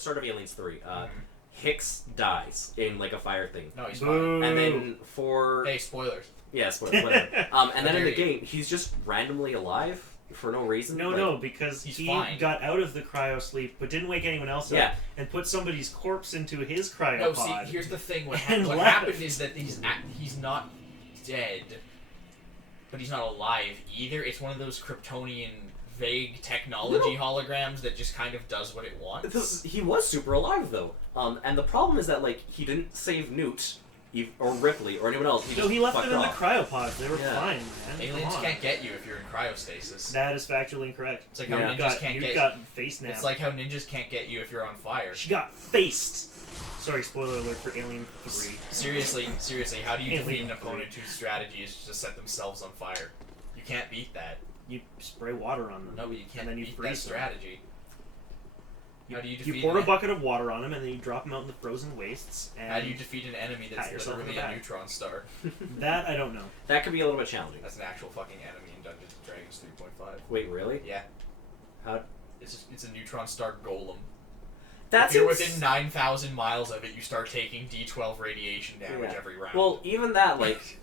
start of Aliens 3, Hicks dies in like a fire thing. No, he's fine. And then for... Hey, spoilers. Yeah, spoilers, whatever. And then in the game, he's just randomly alive for no reason. No, because he got out of the cryo sleep, but didn't wake anyone else up, and put somebody's corpse into his cryopod. No, see, here's the thing. What happened is that he's not dead, but he's not alive either. It's one of those Kryptonian vague technology holograms that just kind of does what it wants. He was super alive, though. And the problem is that, like, he didn't save Newt, or Ripley, or anyone else. He left them in the cryopod. They were fine, man. Aliens can't get you if you're in cryostasis. That is factually incorrect. It's like how ninjas can't get you. got face now. It's like how ninjas can't get you if you're on fire. She got faced. Sorry, spoiler alert for Alien 3. Seriously, how do you defeat an opponent whose strategy is to set themselves on fire? You can't beat that. You spray water on them. No, but you can't and then you beat freeze that strategy. How do you defeat You pour a bucket of water on them, and then you drop them out in the frozen wastes. And how do you defeat an enemy that's literally a neutron star? That I don't know. That could be a little bit challenging. That's an actual fucking enemy in Dungeons & Dragons 3.5. Wait, really? Yeah. How? It's a neutron star golem. That's if you're within 9,000 miles of it, you start taking D12 radiation damage every round. Well, even that, like,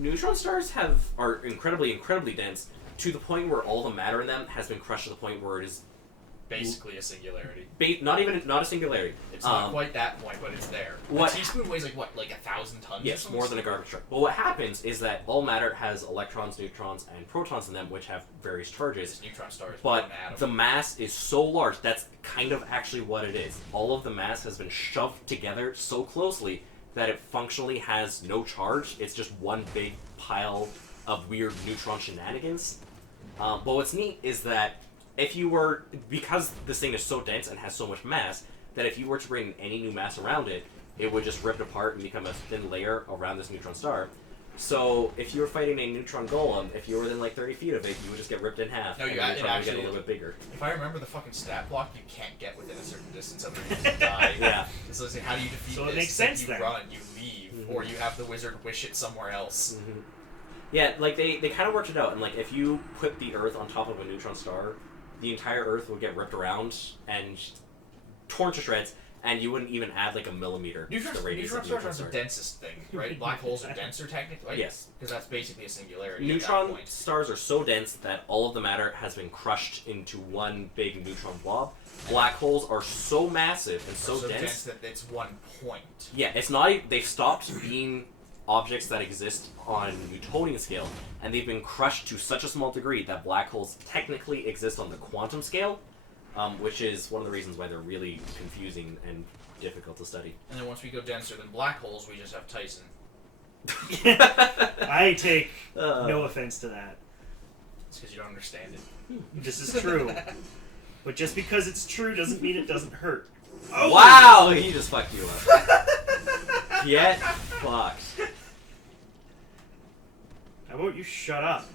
neutron stars are incredibly, incredibly dense to the point where all the matter in them has been crushed to the point where it is basically a singularity. Not a singularity. It's not quite that point, but it's there. A teaspoon weighs like 1,000 tons? Yes, more than a garbage truck. But what happens is that all matter has electrons, neutrons, and protons in them, which have various charges. This neutron star is but one atom. the mass is so large, that's kind of actually what it is. All of the mass has been shoved together so closely that it functionally has no charge. It's just one big pile of weird neutron shenanigans. But what's neat is that because this thing is so dense and has so much mass, that if you were to bring any new mass around it, it would just rip it apart and become a thin layer around this neutron star. So if you were fighting a neutron golem, if you were within like 30 feet of it, you would just get ripped in half. No, and the neutron would get a little bit bigger. If I remember the fucking stat block, you can't get within a certain distance of it and die. Yeah. So it's like, how do you defeat so this? It makes sense you then. run, you leave, or you have the wizard wish it somewhere else. Mm-hmm. Yeah, like they kind of worked it out, and like if you put the Earth on top of a neutron star, the entire Earth would get ripped around and torn to shreds, and you wouldn't even add like a millimeter to the radius of the neutron stars are the densest thing, right? Black holes are denser technically, right? Yes. Because that's basically a singularity. Neutron stars are so dense that all of the matter has been crushed into one big neutron blob. Black holes are so massive and so dense that it's one point. Yeah, it's not. They've stopped being objects that exist on Newtonian scale, and they've been crushed to such a small degree that black holes technically exist on the quantum scale, which is one of the reasons why they're really confusing and difficult to study. And then once we go denser than black holes, we just have Tyson. I take no offense to that. It's because you don't understand it. This is true. But just because it's true doesn't mean it doesn't hurt. Oh. Wow, he just fucked you up. Get fucked. How about you shut up?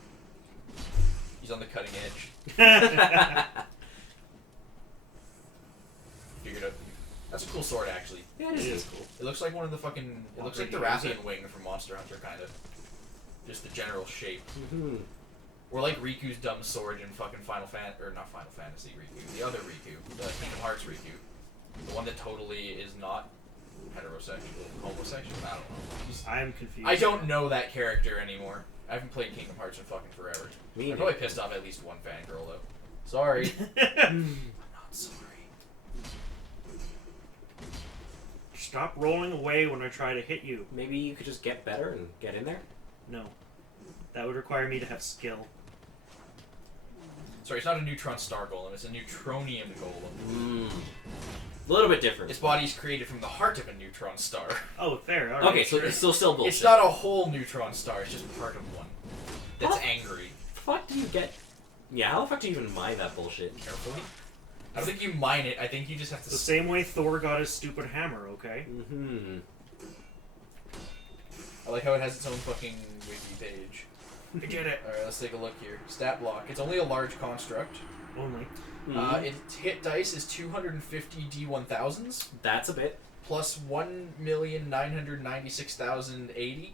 He's on the cutting edge. Figured out. That's a cool sword, actually. Yeah, it is cool. It looks like one of the fucking. It looks like the Rathian wing from Monster Hunter, kind of. Just the general shape. Mm-hmm. Or like Riku's dumb sword in fucking Final Fantasy, or not Final Fantasy Riku, the other Riku, the Kingdom Hearts Riku, the one that totally is not heterosexual, homosexual. I don't know. I'm confused. I don't know that character anymore. I haven't played Kingdom Hearts in fucking forever. I probably pissed off at least one fangirl though. Sorry. I'm not sorry. Stop rolling away when I try to hit you. Maybe you could just get better and get in there? No. That would require me to have skill. Sorry, it's not a neutron star golem, it's a neutronium golem. A little bit different. Its body is created from the heart of a neutron star. Oh, fair. All right, okay, so it's still bullshit. It's not a whole neutron star, it's just part of one. That's angry. How the fuck do you get... Yeah, how the fuck do you even mine that bullshit? Carefully. I don't think you mine it, I think you just have to... The same way Thor got his stupid hammer, okay? Mm-hmm. I like how it has its own fucking wiki page. I get it. Alright, let's take a look here. Stat block. It's only a large construct. Only. Mm-hmm. Its hit dice is 250 D1000s. That's a bit. Plus 1,996,080.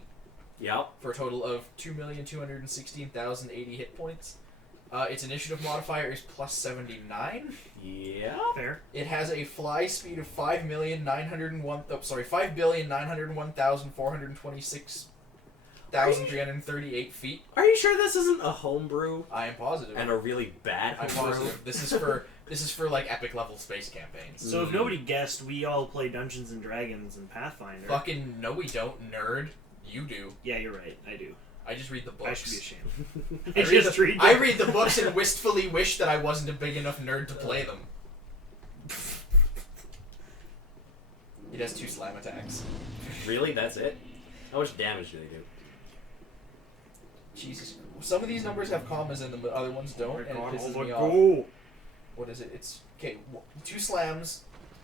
Yep. For a total of 2,216,080 hit points. Its initiative modifier is +79. Yeah. Fair. It has a fly speed of 5,901,426,338 feet. Are you sure this isn't a homebrew I am positive. and a really bad I'm homebrew? positive. This is for like epic level space campaigns. So if nobody guessed, we all play Dungeons and Dragons and Pathfinder. Fucking no, we don't, nerd. You do. Yeah, you're right. I do. I just read the books. I should be ashamed. I read the books and wistfully wish that I wasn't a big enough nerd to play them. It has 2 slam attacks. Really? That's it? How much damage do they do? Jesus. Some of these numbers have commas in them, but other ones don't, and it pisses me off. Go. What is it? It's okay. 2 slams.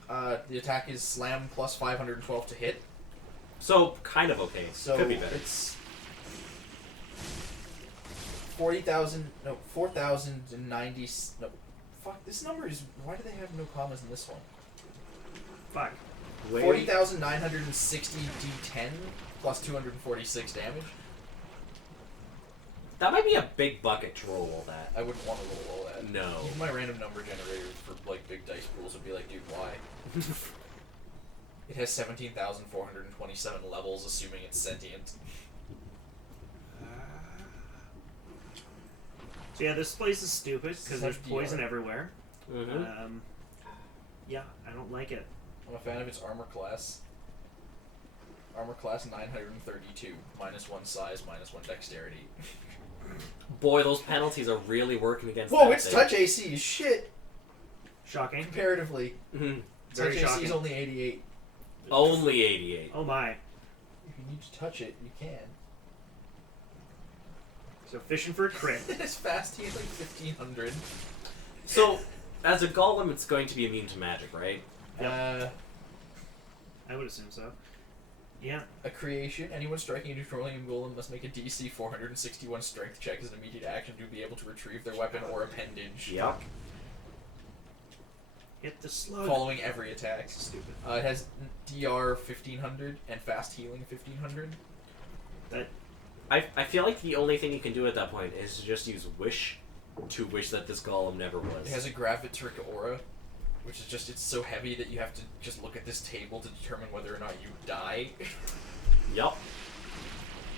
The attack is slam plus 512 to hit. So kind of okay. So could be better. It's 4,090. No, fuck. This number is. Why do they have no commas in this one? Fuck. 40,960 D10 plus 246 damage. That might be a big bucket to roll all that. I wouldn't want to roll all that. No. Even my random number generator for like big dice pools would be like, dude, why? It has 17,427 levels, assuming it's sentient. So yeah, this place is stupid because there's poison DR. everywhere. Mm-hmm. Yeah, I don't like it. I'm a fan of its armor class. Armor class 932, -1 size, -1 dexterity. Boy, those penalties are really working against Whoa, that its thing. touch AC is shit, Shocking. comparatively. Mhm. Very Touch AC shocking. is only 88. Only 88. Oh my. If you need to touch it, you can. So fishing for a crit. Its fast heat is like 1,500. So, as a golem, it's going to be immune to magic, right? I would assume so. Yeah. A creation. Anyone striking a Neutronium Golem must make a DC 461 strength check as an immediate action to be able to retrieve their weapon or appendage. Yep. Hit the slug. Following every attack. Stupid. It has DR 1,500 and fast healing 1,500. I feel like the only thing you can do at that point is to just use wish to wish that this golem never was. It has a gravitric aura, which is just, it's so heavy that you have to just look at this table to determine whether or not you die. Yup.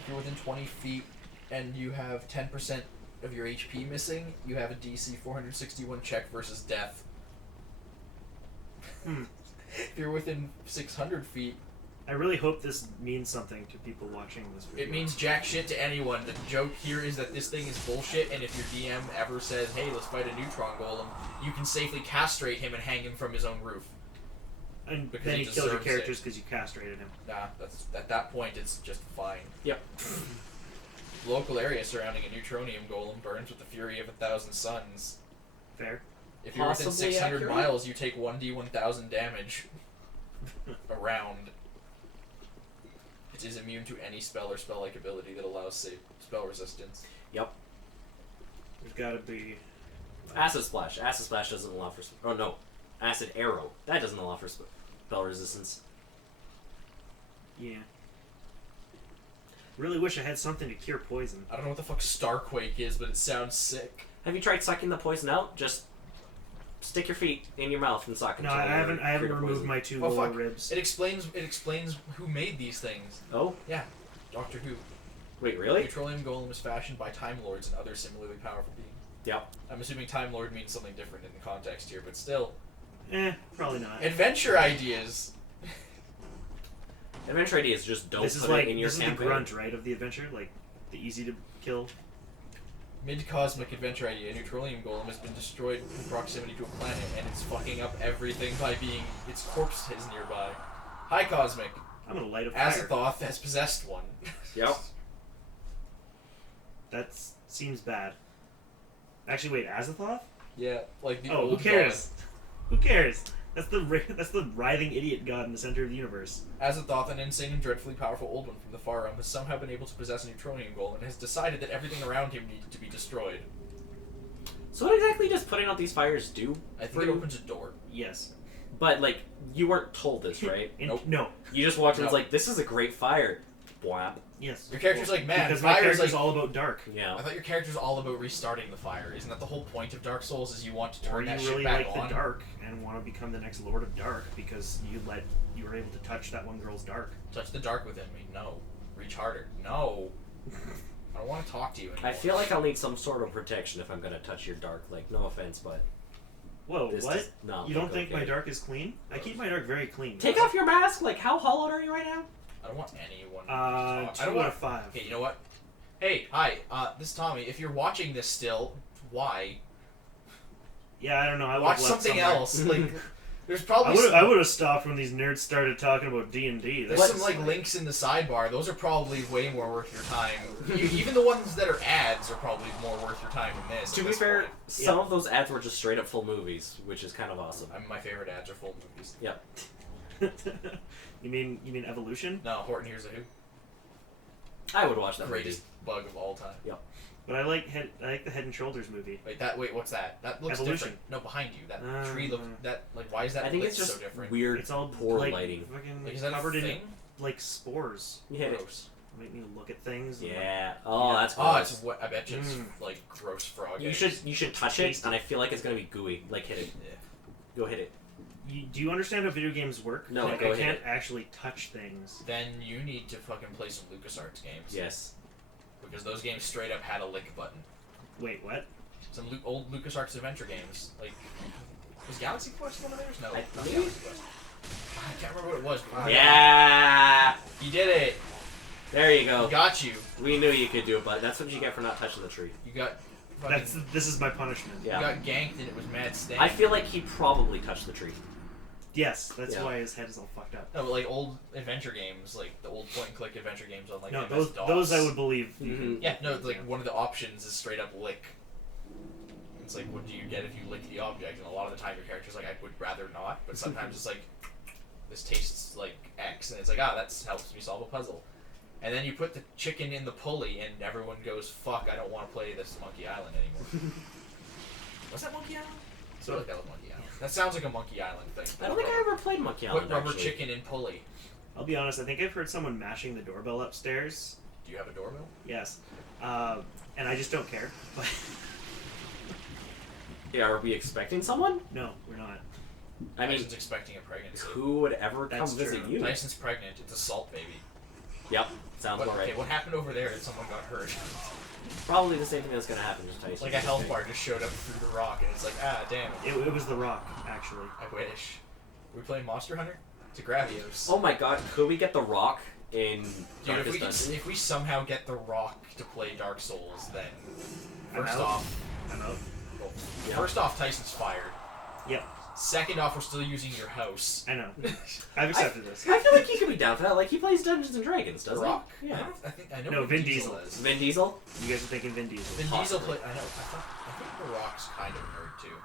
If you're within 20 feet and you have 10% of your HP missing, you have a DC 461 check versus death. If you're within 600 feet, I really hope this means something to people watching this video. it means jack shit to anyone. The joke here is that this thing is bullshit, and if your DM ever says, hey, let's fight a neutron golem, you can safely castrate him and hang him from his own roof. And because then he he killed your deserves characters it. because you castrated him. Nah, that's at that point it's just fine. Yep. The local area surrounding a neutronium golem burns with the fury of 1,000 suns. Fair. If you're within Possibly 600 accurate. miles, you take 1d1000 damage a round. It is immune to any spell or spell-like ability that allows spell resistance. Yep. There's gotta be... Acid Splash. Acid Splash doesn't allow for... Oh, no. Acid Arrow. That doesn't allow for spell resistance. Yeah. Really wish I had something to cure poison. I don't know what the fuck Starquake is, but it sounds sick. Have you tried sucking the poison out? Just stick your feet in your mouth and suck. No, until I haven't. you're I haven't cured of removed poison. my 2 Oh, lower fuck. ribs. It explains who made these things. Oh? Yeah, Doctor Who. Wait, really? Neutronium Golem is fashioned by Time Lords and other similarly powerful beings. Yep. I'm assuming Time Lord means something different in the context here, but still. Probably not. Adventure ideas! Adventure ideas just don't This is put like it in your this is the campaign. grunt, right, of the adventure, like the easy to kill. Mid-cosmic adventure idea. A Neutronium Golem has been destroyed in proximity to a planet, and it's fucking up everything by being... its corpse is nearby. High Cosmic. I'm gonna light a fire. Azathoth has possessed one. Yep. That seems bad. Actually, wait, Azathoth? Yeah, like the Oh, old who cares? Who cares? That's the writhing idiot god in the center of the universe. god. Azathoth, an insane and dreadfully powerful old one from the Far Realm, has somehow been able to possess a Neutronium Golem and has decided that everything around him needed to be destroyed. So what exactly does putting out these fires do? I think it opens a door. Yes. But, like, you weren't told this, right? Nope. No. You just walked in and was No. like, this is a great fire. Bwap. Yes. Your character's like, man, because my fire is character's like... all about dark. Yeah. I thought your character's all about restarting the fire. Isn't that the whole point of Dark Souls, is you want to Or turn you that really shit back like on? the dark and want to become the next Lord of Dark because you were able to touch that one girl's dark. Touch the dark within me. No. Reach harder. No. I don't want to talk to you anymore. I feel like I'll need some sort of protection if I'm gonna touch your dark. Like, no offense, but Whoa, this what? does not You don't look think okay. my dark is clean? I keep my dark very clean. Take off your mask. Like, how hollowed are you right now? I don't want anyone to 2 talk. I don't out want... of 5. Okay, you know what? Hey, hi, this is Tommy. If you're watching this still, why? Yeah, I don't know. I Watch would've left something somewhere. else. Like, there's probably I would have stopped when these nerds started talking about D&D. there's some like links in the sidebar. Those are probably way more worth your time. Even the ones that are ads are probably more worth your time than this. To be fair, some of those ads were just straight up full movies, which is kind of awesome. My favorite ads are full movies. Yep. You mean Evolution? No, Horton Hears a Who. I would watch that Greatest bug of all time. Yep. But I like the Head and Shoulders movie. Wait, what's that? That looks Evolution. different. No, behind you. That tree looks why is that I think lit it's just so different? weird, It's all poor like, lighting. Fucking Like, is that covered a in thing? like spores. You hit it. Gross. Make me look at things. and, Yeah. Oh, that's Oh, gross. it's I bet you it's Mm. like gross frog. You eggs. should touch it, and I feel like it's gonna be gooey. Like, hit it. Yeah. Go hit it. Do you understand how video games work? No, like, go I ahead. can't actually touch things. Then you need to fucking play some LucasArts games. Yes. Because those games straight up had a lick button. Wait, what? Some old LucasArts adventure games. Like, was Galaxy Quest one of theirs? No, I not think- Galaxy Quest. I can't remember what it was. But Yeah. You did it. There you go. Got you. We knew you could do it, but that's what you get for not touching the tree. You got fucking, This is my punishment. Yeah. you got ganked and it was mad stank. I feel like he probably touched the tree. Yes, that's Yeah. why his head is all fucked up. No, but like old adventure games, like the old point and click adventure games on like No, MS-DOS. those I would believe. Mhm. Yeah, no, it's like one of the options is straight up lick. It's like, what do you get if you lick the object? And a lot of the time your character's like, I would rather not, but sometimes it's like, this tastes like X, and it's like, that helps me solve a puzzle. And then you put the chicken in the pulley, and everyone goes, fuck, I don't want to play this Monkey Island anymore. Was that Monkey Island? I feel like that was Monkey Island. That sounds like a Monkey Island thing. I don't think I ever played Monkey Island. Put rubber actually. chicken in pulley. I'll be honest. I think I've heard someone mashing the doorbell upstairs. Do you have a doorbell? Yes, and I just don't care. But Yeah, are we expecting someone? no, we're not. I mean, Tyson's expecting a pregnancy. who would ever come That's visit true. you? Tyson's pregnant. It's a salt baby. Yep, sounds What, about right. okay, what happened over there that someone got hurt? Probably the same thing that's gonna happen to Tyson. Like a health bar just showed up through the rock, and it's like, damn it. It was The Rock, actually. I wish. Are we playing Monster Hunter? To Gravios. Oh my god, could we get the Rock in Dude, Darkest Dungeon? if we somehow get The Rock to play Dark Souls, then I'm first out. off, I'm out. well, Yeah. first off, Tyson's fired. Yep, Second off, we're still using your house. I know. I've accepted this. I feel like he could be down for that. Like, he plays Dungeons and Dragons, The doesn't Rock? he? Yeah. I know No, what Vin Diesel. is. Vin Diesel? You guys are thinking Vin Diesel. Vin Diesel Possibly. play. I think The Rock's kind of a nerd too.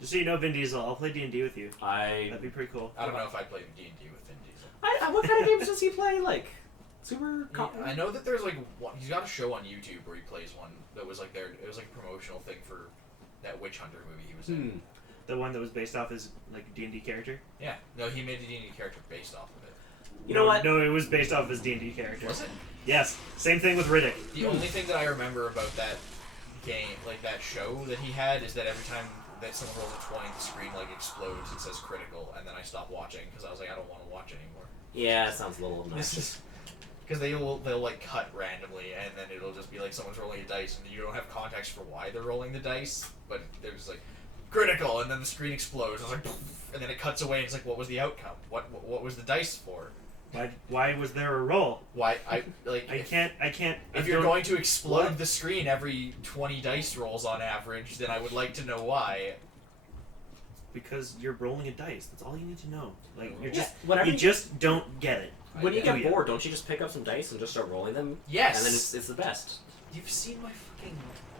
Just so you know, Vin Diesel, I'll play D&D with you. I That'd be pretty cool. I don't know if I'd play D&D with Vin Diesel. what kind of games does he play? Like, super... I know that there's like one. He's got a show on YouTube where he plays one that was like there. It was like a promotional thing for that Witch Hunter movie he was in. The one that was based off his like D&D character. Yeah, no, he made a D&D character based off of it. You know what? No, it was based off his D&D character. Was it? Yes. Same thing with Riddick. The only thing that I remember about that game, like that show that he had, is that every time that someone rolls a 20, the screen like explodes. It says critical, and then I stopped watching because I was like, I don't want to watch anymore. Yeah, it sounds a little obnoxious. Because they'll like cut randomly, and then it'll just be like someone's rolling a dice, and you don't have context for why they're rolling the dice, but they're just like critical, and then the screen explodes. It's like, poof, and then it cuts away, and it's like, what was the outcome? What was the dice for? Why was there a roll? Why I can't. If you're going to explode the screen every 20 dice rolls on average, then I would like to know why. Because you're rolling a dice. That's all you need to know. Like you're Yeah, just whatever you you- just don't get it. When you Do get ya? bored, don't you just pick up some dice and just start rolling them? Yes. And then it's the best. You've seen my fucking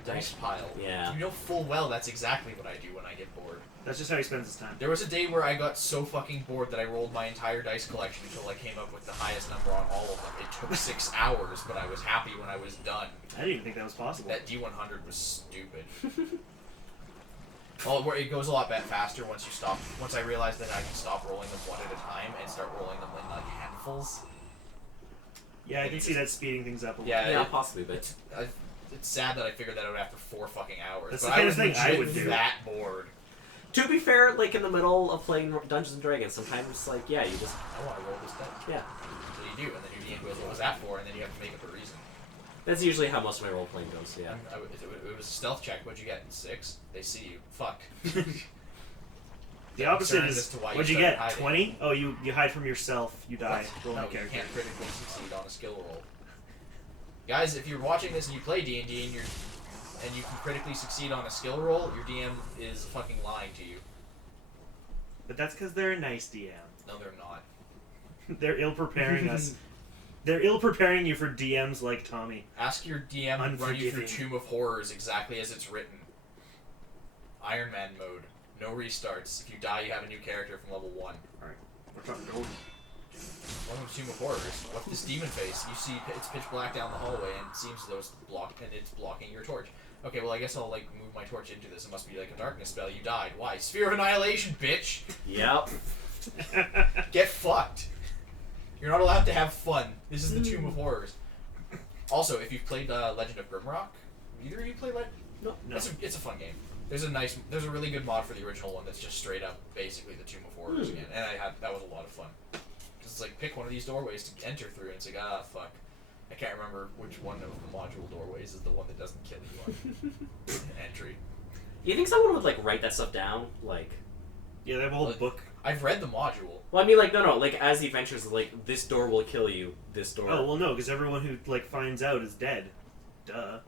dice pile. Yeah. You know full well that's exactly what I do when I get bored. That's just how he spends his time. There was a day where I got so fucking bored that I rolled my entire dice collection until I came up with the highest number on all of them. It took 6 hours, but I was happy when I was done. I didn't even think that was possible. That D100 was stupid. Well, it goes a lot faster once you stop. Once I realized that I can stop rolling them one at a time and start rolling them in like handfuls. Yeah, I can see that speeding things up a little. Yeah, possibly, but it's sad that I figured that out after 4 fucking hours. That's but the kind I of thing I would do. That bored. To be fair, like in the middle of playing Dungeons and Dragons, sometimes like you just I want to roll this dice. Yeah. So you do, and then your DM goes, "What was that for?" And then you have to make up a reason. That's usually how most of my role playing goes. Yeah. It was a stealth check. What'd you get? 6. They see you. Fuck. The opposite Concerned is, as to why what'd you started get? hiding. 20? Oh, you hide from yourself, you die. Roll No, a you character. can't critically succeed on a skill roll. Guys, if you're watching this and you play D&D and you can critically succeed on a skill roll, your DM is fucking lying to you. But that's because they're a nice DM. No, they're not. They're ill-preparing us. They're ill-preparing you for DMs like Tommy. Ask your DM to run you through Unforgiving. Tomb of Horrors exactly as it's written. Iron Man mode. No restarts. If you die, you have a new character from level 1. Alright, we're talking gold. Welcome to Tomb of Horrors. What's this demon face? You see it's pitch black down the hallway and it seems as though it's blocked and it's blocking your torch. Okay, well I guess I'll like move my torch into this. It must be like a darkness spell. You died. Why? Sphere of Annihilation, bitch! Yep. Get fucked. You're not allowed to have fun. This is the Tomb of Horrors. Also, if you've played Legend of Grimrock, either of you play Legend? No. It's a fun game. There's a really good mod for the original one that's just straight up basically the Tomb of Horrors again, and that was a lot of fun. It's like pick one of these doorways to enter through, and it's like fuck, I can't remember which one of the module doorways is the one that doesn't kill you on entry. You think someone would like write that stuff down, like? Yeah, they have a whole book. I've read the module. Well, I mean, like no, like as the adventures, like this door will kill you. This door. Oh well, no, because everyone who like finds out is dead. Duh.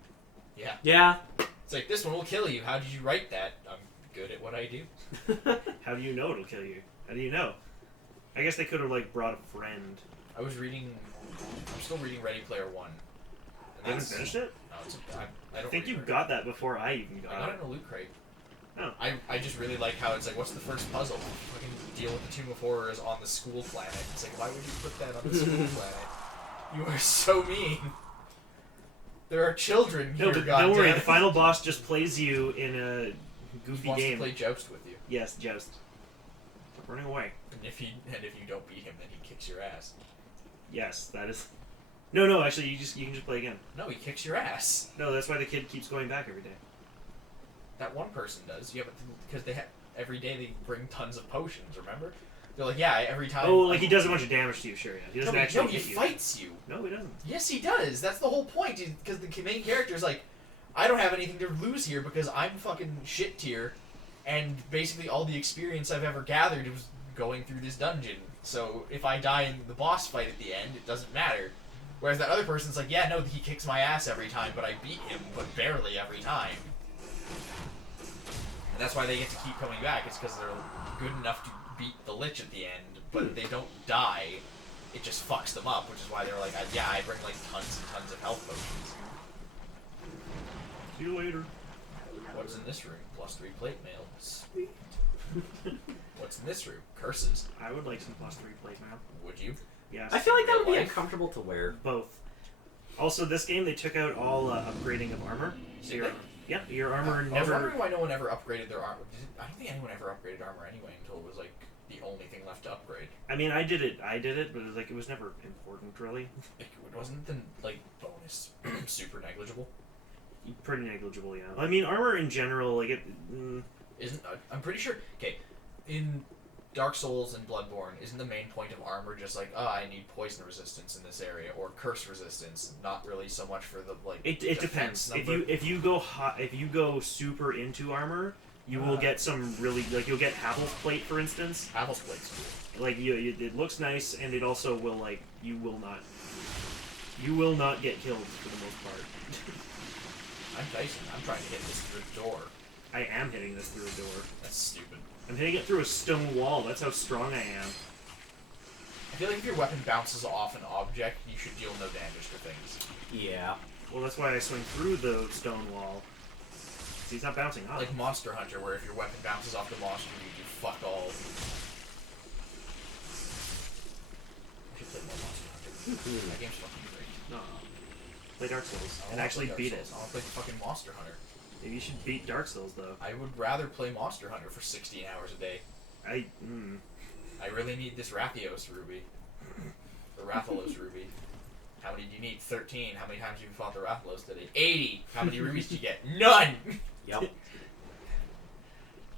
Yeah. Yeah. It's like this one will kill you. How did you write that? I'm good at what I do. How do you know it'll kill you? How do you know? I guess they could have like brought a friend. I'm still reading Ready Player One. You haven't finished it? No, I don't think read you very got that before I even I got got it. it in a loot crate. Oh. I just really like how it's like, what's the first puzzle? Fucking deal with the Tomb of Horrors on the school planet. It's like, why would you put that on the school planet? You are so mean. There are children here, No, but goddamn. don't worry. The final boss just plays you in a goofy He wants game. to play Joust with you. Yes, Joust. Stop running away. And if you don't beat him, then he kicks your ass. Yes, that is. No. Actually, you can just play again. No, he kicks your ass. No, that's why the kid keeps going back every day. That one person does. Yeah, but because every day they bring tons of potions. Remember? They're like, yeah, every time. Oh, like he does a bunch of damage to you. Sure, yeah. He doesn't actually he hit you. fights you. No, he doesn't. Yes, he does. That's the whole point. Because the main character's like, I don't have anything to lose here because I'm fucking shit tier, and basically all the experience I've ever gathered was going through this dungeon. So if I die in the boss fight at the end, it doesn't matter. Whereas that other person's like, yeah, no, he kicks my ass every time, but I beat him, but barely every time. And that's why they get to keep coming back. It's because they're good enough to beat the Lich at the end, but they don't die. It just fucks them up, which is why they're like, I bring like tons and tons of health potions. See you later. What's in this room? +3 plate mail. Sweet. What's in this room? Curses. I would like some +3 plate mail. Would you? Yes. I feel like that would be Real life? uncomfortable to wear. Both. Also, this game they took out all upgrading of armor. So Did your, they? yeah, your armor I was never. wondering why no one ever upgraded their armor. I don't think anyone ever upgraded armor anyway until it was like the only thing left to upgrade. I mean, I did it, but it was like it was never important really. It wasn't the like bonus super negligible. Pretty negligible, yeah. I mean, armor in general, like it. Isn't I'm pretty sure. Okay, in Dark Souls and Bloodborne, isn't the main point of armor just like, I need poison resistance in this area or curse resistance? Not really so much for the like. It depends. Number. If you go super into armor, you will get some really like you'll get Havel's plate for instance. Havel's plate's cool. Like it looks nice, and it also will like you will not get killed for the most part. I'm Tyson. I'm trying to hit this through the door. I am hitting this through a door. That's stupid. I'm hitting it through a stone wall. That's how strong I am. I feel like if your weapon bounces off an object, you should deal no damage to things. Yeah. Well, that's why I swing through the stone wall. See, he's not bouncing off. Like Monster Hunter, where if your weapon bounces off the monster, you do fuck all. I should play more Monster Hunter. That game's fucking great. No. Play Dark Souls I and wanna actually play beat Dark it. Souls. I want to play fucking Monster Hunter. Maybe you should beat Dark Souls though. I would rather play Monster Hunter for 16 hours a day. I really need this Rathios ruby. The Rathalos ruby. How many do you need? 13. How many times have you fought the Rathalos today? 80. How many rubies did you get? None! Yep.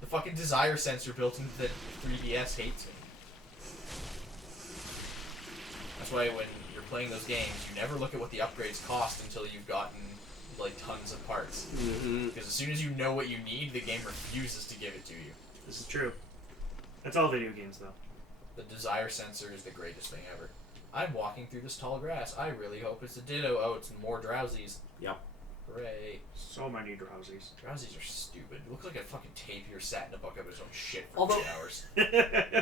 The fucking desire sensor built into the 3DS hates me. That's why when you're playing those games, you never look at what the upgrades cost until you've gotten, like, tons of parts. Because as soon as you know what you need, the game refuses to give it to you. This is true. That's all video games, though. The desire sensor is the greatest thing ever. I'm walking through this tall grass. I really hope it's a ditto. Oh, it's more drowsies. Yep. Hooray. So many drowsies. Drowsies are stupid. It looks like a fucking tapir sat in a bucket of his own shit for Although- 3 hours.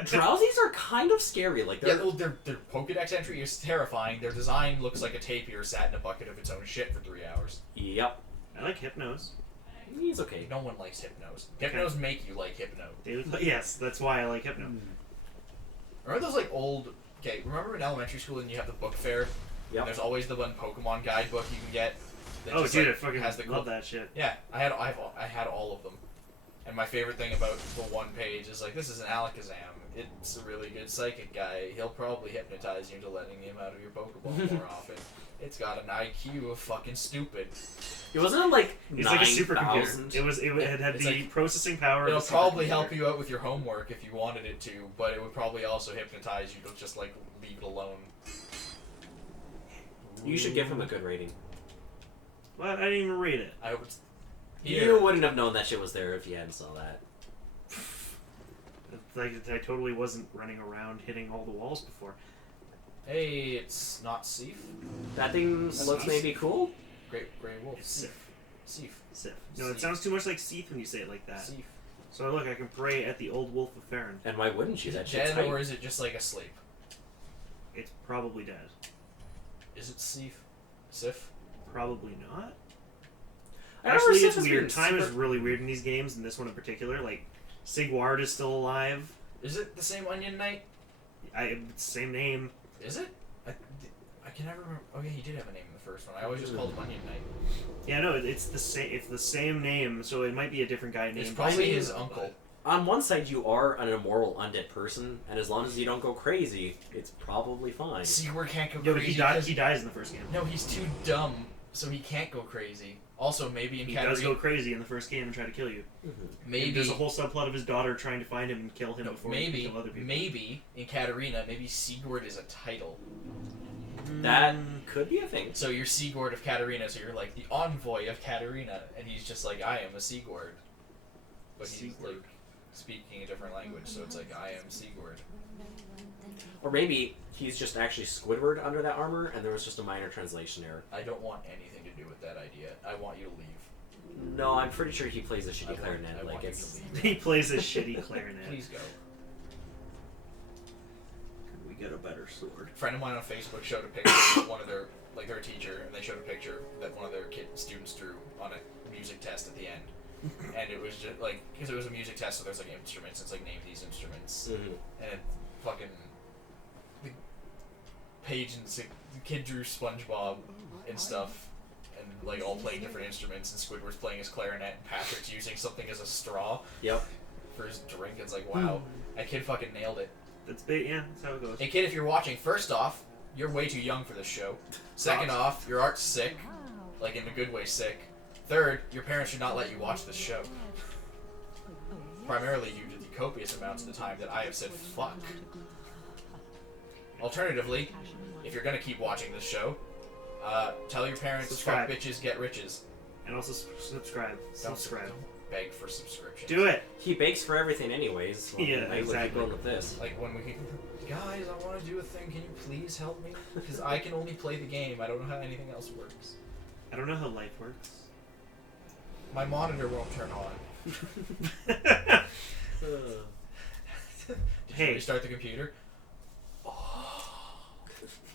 Drowsies are kind of scary. Like Yeah, well, their Pokedex entry is terrifying. Their design looks like a tapir sat in a bucket of its own shit for 3 hours. Yep. I like Hypnos. He's okay. No one likes Hypnos. Hypnos make you like Hypno. Yes, that's why I like Hypno. Remember those like old... Okay, remember in elementary school and you have the book fair? Yep. And there's always the one Pokemon guidebook you can get. That Oh, just, dude, like, I fucking has the love that shit. Yeah, I had all of them. And my favorite thing about the one page is like, this is an Alakazam. It's a really good psychic guy. He'll probably hypnotize you into letting him out of your Pokeball more often. It's got an IQ of fucking stupid. It wasn't like He's like a 9,000. supercomputer. It had It's the like- processing power. It'll of a probably supercomputer. help you out with your homework if you wanted it to, but it would probably also hypnotize you to just like leave it alone. You should give him a good rating. What? I didn't even read it. I would. You wouldn't have known that shit was there if you hadn't saw that. Like I totally wasn't running around hitting all the walls before. Hey, it's not Seif. That thing That's looks nice. maybe cool. Great Grey Wolf. It's Sif. Seif. Sif. No, it Seif. sounds too much like Seath when you say it like that. Seif. So look, I can pray at the old wolf of Farron. And why wouldn't you? Is That it shit's dead hype. or is it just like asleep? It's probably dead. Is it Seif? Sif? Probably not. I remember Actually, Sif it's has weird. been Time is super- really weird in these games, and this one in particular. Like, Sigward is still alive. Is it the same Onion Knight? Same name. Is it? I can never remember. Oh yeah, he did have a name in the first one. I always just called him Onion Knight. Yeah, no, it's the same. It's the same name, so it might be a different guy named. It's probably I mean, his uncle. On one side, you are an immoral undead person, and as long as you don't go crazy, it's probably fine. Sigurd can't go Yo, crazy. he dies. 'cause- He dies in the first game. No, he's too dumb, so he can't go crazy. Also, maybe in He does go Katarina, crazy in the first game and try to kill you. maybe There's a whole subplot of his daughter trying to find him and kill him no, before he maybe can kill other people. maybe in Katarina, maybe Sigurd is a title. That could be a thing. So you're Sigurd of Katarina, so you're like the envoy of Katarina, and he's just like, I am a Sigurd. But he's Sigurd. like speaking a different language, so it's like, I am Sigurd. Or maybe he's just actually Squidward under that armor, and there was just a minor translation error. I don't want anything to do with that idea. I want you to leave. No, I'm pretty sure he plays a I shitty want- clarinet. I Like want you it's. to leave. He plays a shitty clarinet. Please go. We get a better sword. A friend of mine on Facebook showed a picture of one of their, like they're a teacher, and they showed a picture that one of their students drew on a music test at the end. And it was just like, because it was a music test, so there's like instruments, it's like name these instruments. Mhm. And it fucking, the page and the kid drew SpongeBob and stuff, and like all playing different instruments, and Squidward's playing his clarinet, and Patrick's using something as a straw Yep. for his drink. It's like, wow, that kid fucking nailed it. That's big. Yeah, that's how it goes. Hey kid, if you're watching, first off, you're way too young for this show. Second off, your art's sick. Like in a good way sick. Third, your parents should not let you watch this show. Primarily due to the copious amounts of the time that I have said fuck. Alternatively, if you're gonna keep watching this show, tell your parents Subscribe. fuck bitches, get riches. And also subscribe. Subscribe. Don't beg for subscriptions. Do it. He bakes for everything, anyways. So Yeah, I would keep exactly. going with this. Like when we can, guys, I want to do a thing. Can you please help me? Because I can only play the game. I don't know how anything else works. I don't know how life works. My monitor won't turn on. Did Hey. you restart the computer?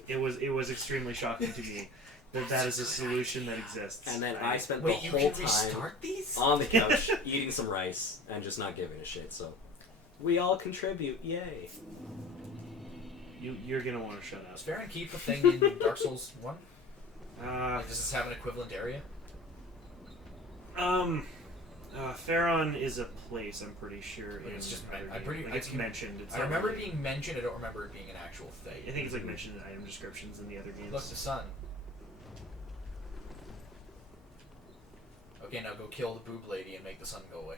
It was extremely shocking to me that is a solution that exists. And then I spent Wait, the you whole can time restart these? on the couch eating some rice and just not giving a shit. So we all contribute. Yay. You're gonna want to shut up. Does Farron keep a thing in Dark Souls 1? Uh, Like, does this have an equivalent area? Pharaon is a place, I'm pretty sure. But it's just other I'm games. pretty. Like, it's mentioned. It's I not remember really- it being mentioned. I don't remember it being an actual thing. I think it's like mentioned in item descriptions in the other games. Look, the sun. Okay, now go kill the boob lady and make the sun go away.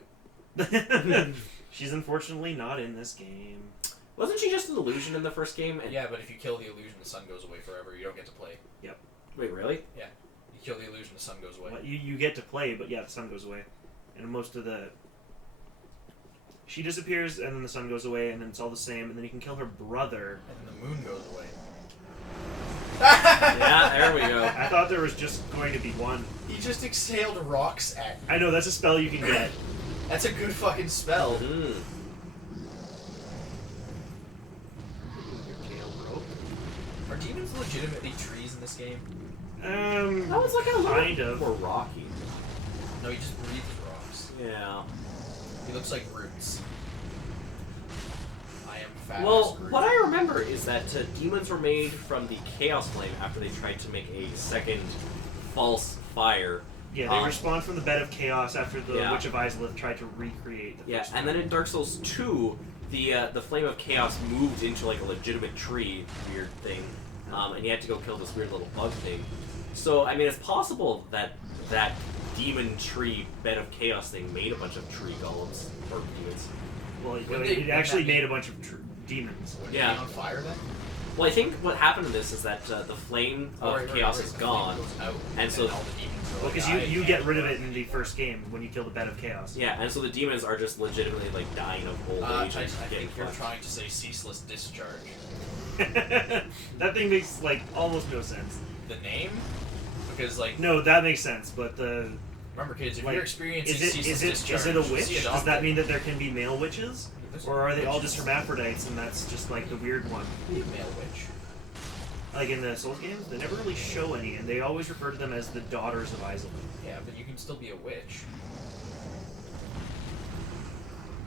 She's unfortunately not in this game. Wasn't she just an illusion in the first game? And... Yeah, but if you kill the illusion, the sun goes away forever. You don't get to play. Wait, really? You kill the illusion, the sun goes away. Well, you get to play, but yeah, the sun goes away. And most of the... She disappears, and then the sun goes away, and then it's all the same, and then you can kill her brother. And then the moon goes away. Yeah, there we go. I thought there was just going to be one. He just exhaled rocks at me. I know, that's a spell you can get. That's a good fucking spell. Mm. Are demons legitimately trees in this game? That was like a kind of. more rocky. No, he just breathes rocks. Yeah. He looks like roots. I am fat. Well, what I remember is that demons were made from the Chaos Flame after they tried to make a second false fire. Yeah, they respawn from the Bed of Chaos after the Yeah. Witch of Izalith tried to recreate the Yeah, first and one. then in Dark Souls 2, the Flame of Chaos moved into like a legitimate tree, weird thing, and you had to go kill this weird little bug thing. So, I mean, it's possible that that demon tree Bed of Chaos thing made a bunch of tree golems, or demons. Well, Wouldn't it they- actually wouldn't that made a bunch of demons. Would Yeah. it be on fire then? Well, I think what happened in this is that the Flame of Chaos is The gone, flame goes out, and so... all the demons are Well, like, because "I you can't get rid of burn it in the first game when you kill the Bed of Chaos. Yeah, and so the demons are just legitimately like dying of old I age and getting think you're fucked. trying to say ceaseless discharge. That thing makes, like, almost no sense. The name? Because, like, No, that makes sense, but the... remember kids, if Like, you're experiencing Is it, ceaseless is it, discharge, is it a see witch? Does doctor. that mean that there can be male witches? There's Or are they all witches. just hermaphrodites and that's just, like, the weird one? Be a male witch. Like, in the Souls games, they never really show any, and they always refer to them as the daughters of Izalith. Yeah, but you can still be a witch.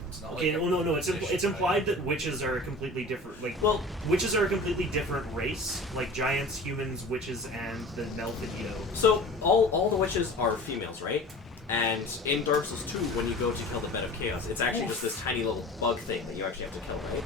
It's not Okay, like a well, no, it's position, implied that witches are a completely different, like, Well, witches are a completely different race, like giants, humans, witches, and the Melfidio. so all the witches are females, right? And in Dark Souls 2, when you go to kill the Bed of Chaos, it's actually just this tiny little bug thing that you actually have to kill, right?